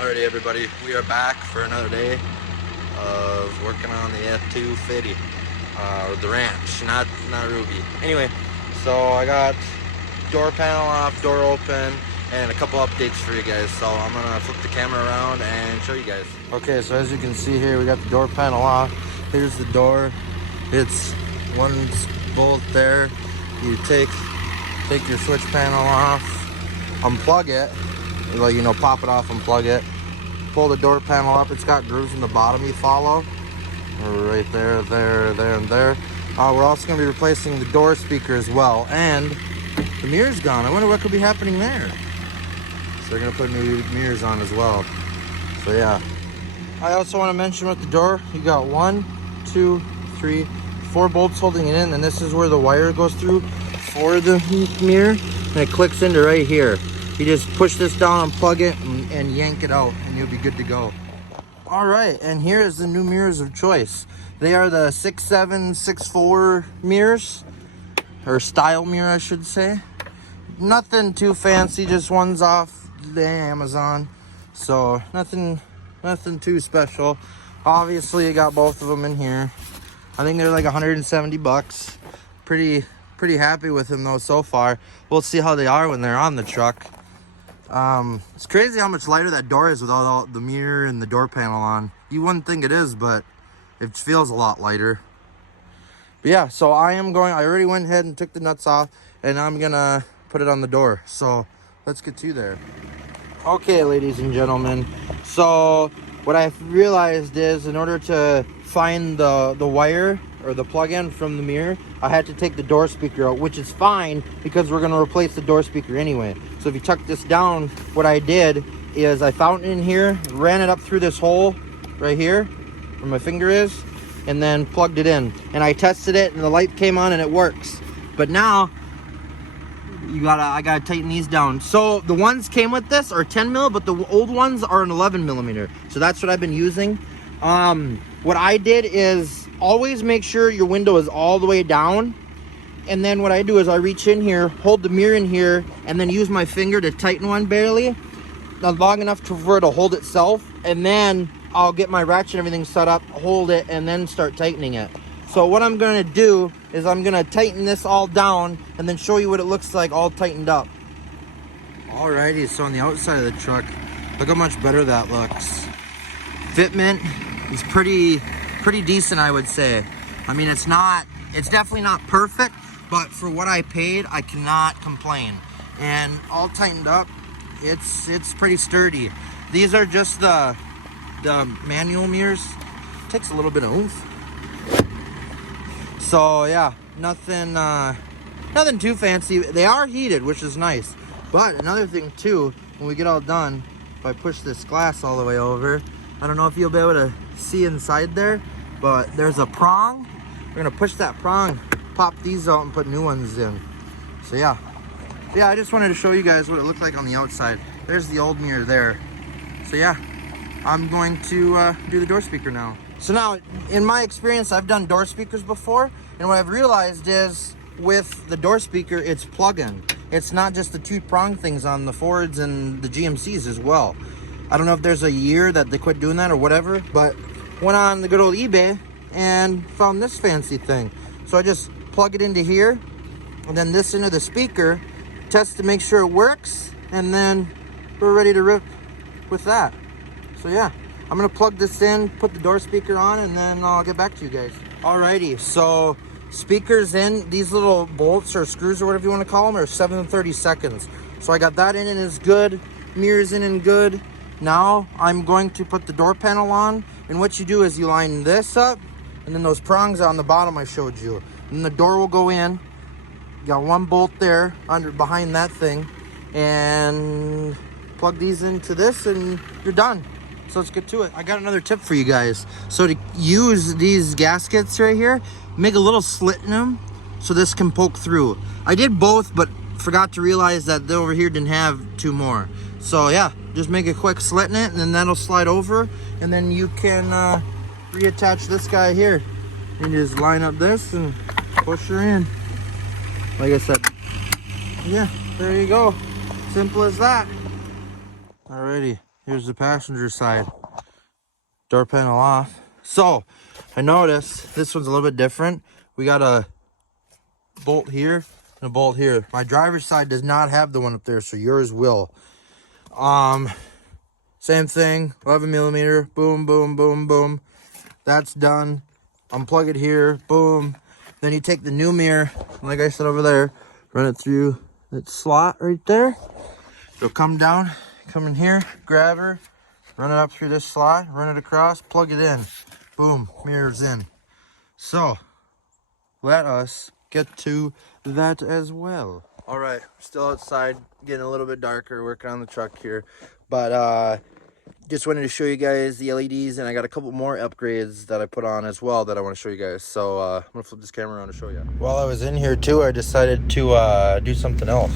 Alrighty everybody, we are back for another day of working on the F-250, the ranch, not Ruby. Anyway, so I got door panel off, door open, and a couple updates for you guys. So I'm gonna flip the camera around and show you guys. Okay, so as you can see here, we got the door panel off. Here's the door. It's one bolt there. You take your switch panel off, unplug it, like, you know, pop it off, unplug it, pull the door panel up. It's got grooves in the bottom you follow, right there, there, and there. We're also going to be replacing the door speaker as well, and the mirror's gone. I wonder what could be happening there. So they're going to put new mirrors on as well. So yeah. I also want to mention with the door, you got 1, 2, 3, 4 bolts holding it in, and this is where the wire goes through for the mirror, and it clicks into right here. You just push this down, unplug it, and yank it out, and you'll be good to go. All right, and here is the new mirrors of choice. They are the 6.7, 6.4 mirrors, or style mirror, I should say. Nothing too fancy, just one's off the Amazon, so nothing too special. Obviously, you got both of them in here. I think they're like 170 bucks. Pretty happy with them though so far. We'll see how they are when they're on the truck. It's crazy how much lighter that door is with all the mirror and the door panel on. You wouldn't think it is, but it feels a lot lighter. But yeah, so I already went ahead and took the nuts off, and I'm gonna put it on the door. So let's get to there. Okay, ladies and gentlemen. So what I've realized is, in order to find the wire or the plug-in from the mirror, I had to take the door speaker out, which is fine because we're going to replace the door speaker anyway. So if you tuck this down, what I did is I found it in here, ran it up through this hole right here where my finger is, and then plugged it in. And I tested it, and the light came on, and it works. But now I gotta tighten these down. So the ones came with this are 10 mil, but the old ones are an 11 millimeter. So that's what I've been using. What I did is always make sure your window is all the way down. And then what I do is I reach in here, hold the mirror in here, and then use my finger to tighten one barely, not long enough for it to hold itself. And then I'll get my ratchet and everything set up, hold it, and then start tightening it. So what I'm gonna do is I'm gonna tighten this all down and then show you what it looks like all tightened up. Alrighty, so on the outside of the truck, look how much better that looks. Fitment is pretty decent, I would say. I mean, it's definitely not perfect, but for what I paid, I cannot complain. And all tightened up, it's pretty sturdy. These are just the manual mirrors. Takes a little bit of oomph. So yeah, nothing too fancy. They are heated, which is nice. But another thing too, when we get all done, if I push this glass all the way over, I don't know if you'll be able to see inside there, but there's a prong. We're gonna push that prong, pop these out, and put new ones in. So yeah, I just wanted to show you guys what it looked like on the outside. There's the old mirror there. So yeah, I'm going to do the door speaker now. So now, in my experience, I've done door speakers before, and what I've realized is with the door speaker, it's plug-in. It's not just the 2-prong things on the Fords and the GMCs as well. I don't know if there's a year that they quit doing that or whatever, but went on the good old eBay and found this fancy thing. So I just plug it into here, and then this into the speaker, test to make sure it works, and then we're ready to rip with that. So yeah. I'm gonna plug this in, put the door speaker on, and then I'll get back to you guys. Alrighty, so speakers in, these little bolts or screws or whatever you wanna call them are 7 30 So I got that in and it's good, mirrors in and good. Now I'm going to put the door panel on, and what you do is you line this up, and then those prongs on the bottom I showed you. And the door will go in, you got one bolt there behind that thing, and plug these into this and you're done. So let's get to it. I got another tip for you guys. So to use these gaskets right here, make a little slit in them so this can poke through. I did both, but forgot to realize that they over here didn't have 2 more. So yeah, just make a quick slit in it, and then that'll slide over, and then you can reattach this guy here. And just line up this and push her in. Like I said, yeah, there you go. Simple as that. Alrighty. here's the passenger side. Door panel off. So I noticed this one's a little bit different. We got a bolt here and a bolt here. My driver's side does not have the one up there, so yours will. Same thing, 11 millimeter, boom, boom, boom, boom. That's done. Unplug it here, boom. Then you take the new mirror, like I said over there, run it through that slot right there. It'll come down, come in here, grab her, run it up through this slot, run it across, plug it in. Boom, mirror's in. So, let us get to that as well. All right, still outside, getting a little bit darker, working on the truck here. But just wanted to show you guys the LEDs, and I got a couple more upgrades that I put on as well that I want to show you guys. So I'm gonna flip this camera around to show you. While I was in here too, I decided to do something else.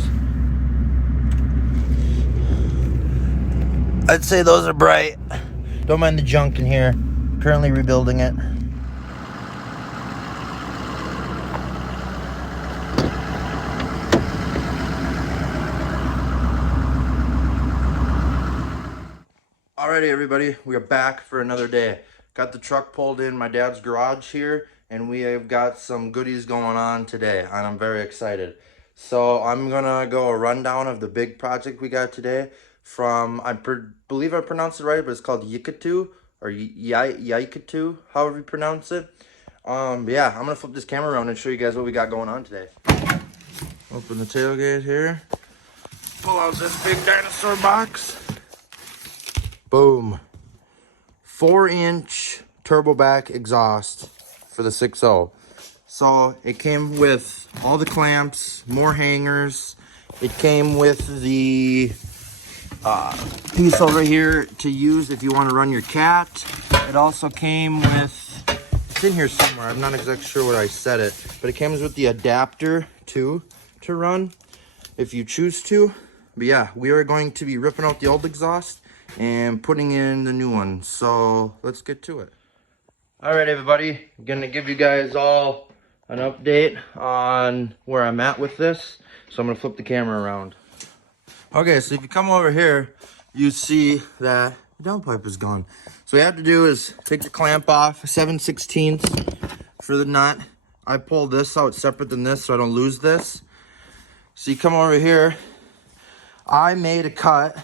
I'd say those are bright. Don't mind the junk in here. Currently rebuilding it. Alrighty, everybody, we are back for another day. Got the truck pulled in my dad's garage here, and we have got some goodies going on today, and I'm very excited. So I'm gonna go a rundown of the big project we got today from, believe I pronounced it right, but it's called Yikatu, or Yikatu, however you pronounce it. Yeah, I'm gonna flip this camera around and show you guys what we got going on today. Open the tailgate here. Pull out this big dinosaur box. Boom. 4-inch turbo back exhaust for the 6.0. So it came with all the clamps, more hangers. It came with the piece over here to use if you want to run your cat. It also came with, it's in here somewhere, I'm not exactly sure where I set it, but it comes with the adapter too to run if you choose to. But yeah, we are going to be ripping out the old exhaust and putting in the new one. So let's get to it. All right, everybody, I'm gonna give you guys all an update on where I'm at with this. So I'm gonna flip the camera around. Okay, so if you come over here, you see that the downpipe is gone. So what you have to do is take the clamp off, 7/16 for the nut. I pulled this out separate than this so I don't lose this. So you come over here, I made a cut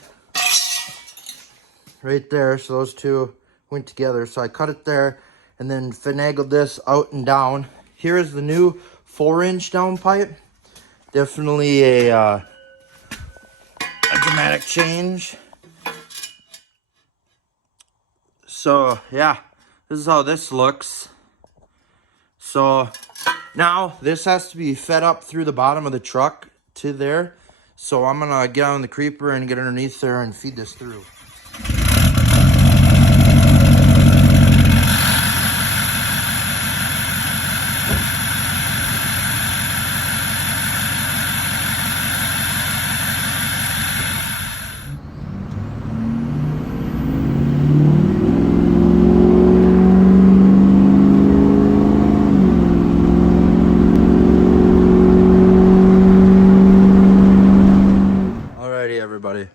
right there, so those two went together. So I cut it there and then finagled this out and down. Here is the new 4-inch downpipe. Definitely a dramatic change. So yeah, this is how this looks. So now this has to be fed up through the bottom of the truck to there. So I'm gonna get on the creeper and get underneath there and feed this through.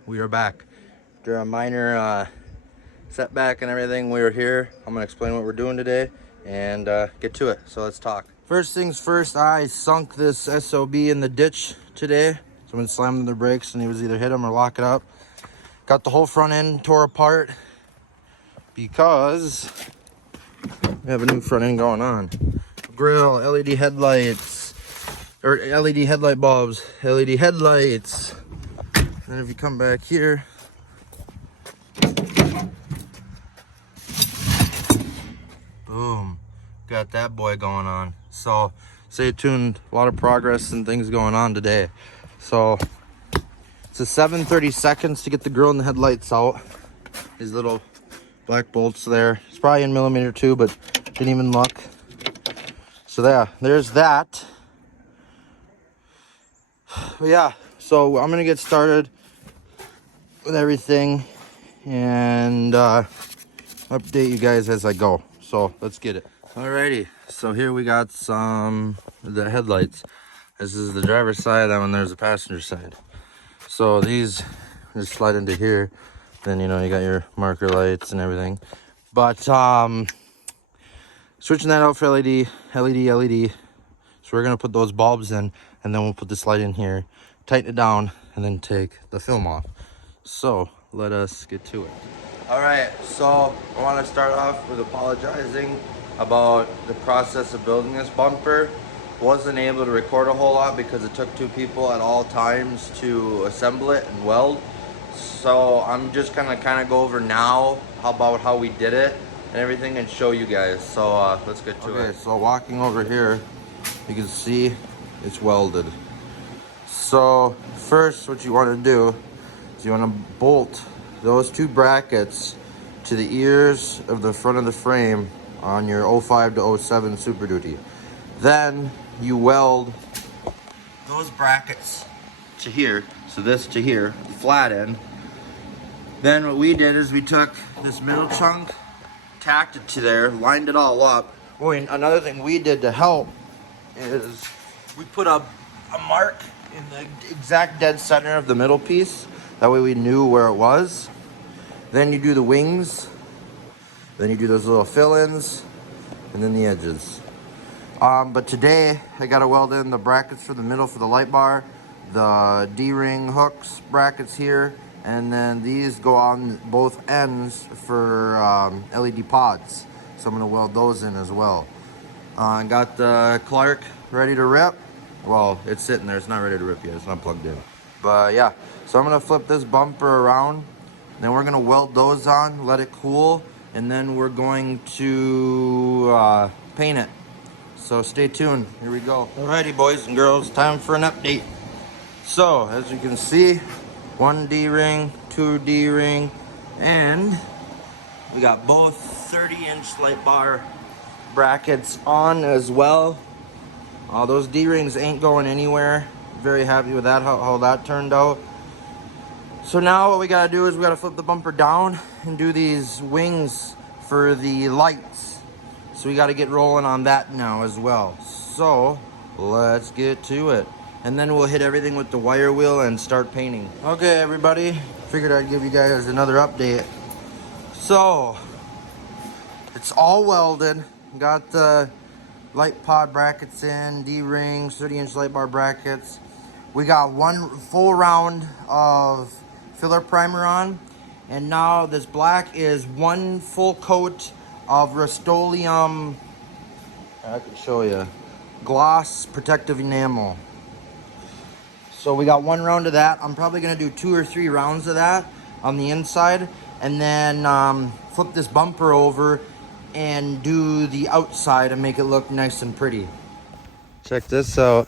We are back. After a minor setback and everything, we are here. I'm gonna explain what we're doing today and get to it. So let's talk. First things first, I sunk this SOB in the ditch today. Someone slammed on the brakes and he was either hit him or lock it up. Got the whole front end tore apart because we have a new front end going on. Grill, LED headlights, or LED headlight bulbs, LED headlights. And if you come back here, boom, got that boy going on. So stay tuned, a lot of progress and things going on today. So it's a 7:30 seconds to get the grill and the headlights out. These little black bolts there. It's probably in millimeter too, but didn't even look. So yeah, there's that. But yeah, so I'm gonna get started with everything and update you guys as I go. So let's get it. Alrighty, so here we got some the headlights. This is the driver's side, that one there's the passenger side. So these just slide into here, Then, you know, you got your marker lights and everything. But switching that out for LED. So we're gonna put those bulbs in, and then we'll put this light in here, tighten it down, and then take the film off. So let us get to it. All right, so I want to start off with apologizing about the process of building this bumper. Wasn't able to record a whole lot because it took 2 people at all times to assemble it and weld. So I'm just gonna kind of go over now about how we did it and everything and show you guys. So let's get to it. Okay, so walking over here, you can see it's welded. So first what you want to do is you want to bolt those 2 brackets to the ears of the front of the frame on your 05 to 07 Super Duty. Then you weld those brackets to here, so this to here, flat end. Then what we did is we took this middle chunk, tacked it to there, lined it all up. Oh, and another thing we did to help is we put a mark in the exact dead center of the middle piece. That way we knew where it was. Then you do the wings. Then you do those little fill-ins, and then the edges. But today I got to weld in the brackets for the middle for the light bar, the D-ring hooks brackets here, and then these go on both ends for LED pods. So I'm going to weld those in as well. I got the Clark ready to rip. Well, it's sitting there. It's not ready to rip yet. It's not plugged in. But yeah, so I'm going to flip this bumper around. Then we're going to weld those on, let it cool, and then we're going to paint it. So stay tuned. Here we go. Alrighty, boys and girls, time for an update. So as you can see, 1 D-ring, 2 D-ring, and we got both 30-inch light bar brackets on as well. Those D-rings ain't going anywhere. Very happy with that, how that turned out. So now what we gotta do is we gotta flip the bumper down and do these wings for the lights. So we gotta get rolling on that now as well. So let's get to it. And then we'll hit everything with the wire wheel and start painting. Okay, everybody, figured I'd give you guys another update. So it's all welded. Got the light pod brackets in, D-rings, 30-inch light bar brackets. We got 1 full round of filler primer on, and now this black is 1 full coat of Rust-Oleum, I can show you, gloss protective enamel. So we got 1 round of that. I'm probably gonna do 2 or 3 rounds of that on the inside, and then flip this bumper over and do the outside and make it look nice and pretty. Check this out.